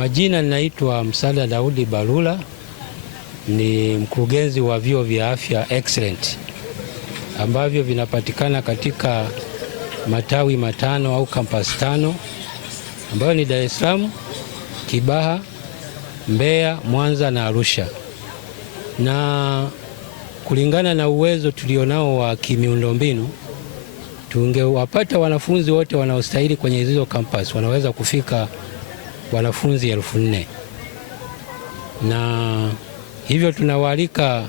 Kwa majina ninaitwa Msada Daudi Balula, ni mkurugenzi wa vyuo vya afya Excellent ambavyo vinapatikana katika matawi matano au campus tano ambayo ni Dar es Salaam, Kibaha, Mbeya, Mwanza na Arusha. Na kulingana na uwezo tulionao wa kimiundombinu, tungewapata wanafunzi wote wanaostahili kwenye hizo campus wanaweza kufika wanafunzi 4,000. Na hivyo tunawaalika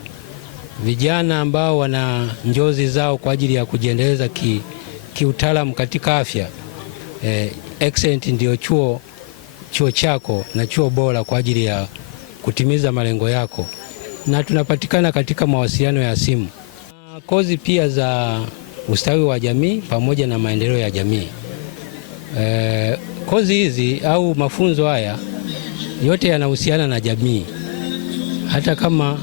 vijana ambao wana njozi zao kwa ajili ya kujiendeleza kiutaalamu katika afya. Excellent ndio chuo chako na chuo bora kwa ajili ya kutimiza malengo yako, na tunapatikana katika mawasiliano ya simu. Kozi pia za ustawi wa jamii pamoja na maendeleo ya jamii. Kozi hizi au mafunzo haya yote yanahusiana na jamii, hata kama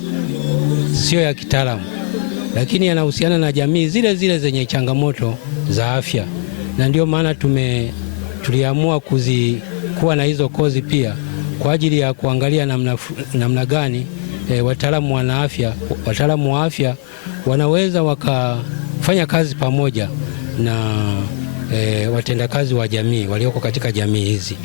sio ya kitaalamu, lakini yanahusiana na jamii zile zile zenye changamoto za afya, na ndio maana tuliamua kuwa na hizo kozi pia kwa ajili ya kuangalia namna gani wataalamu wa afya wanaweza wakafanya kazi pamoja na watendakazi wa jamii walioko katika jamii hizi.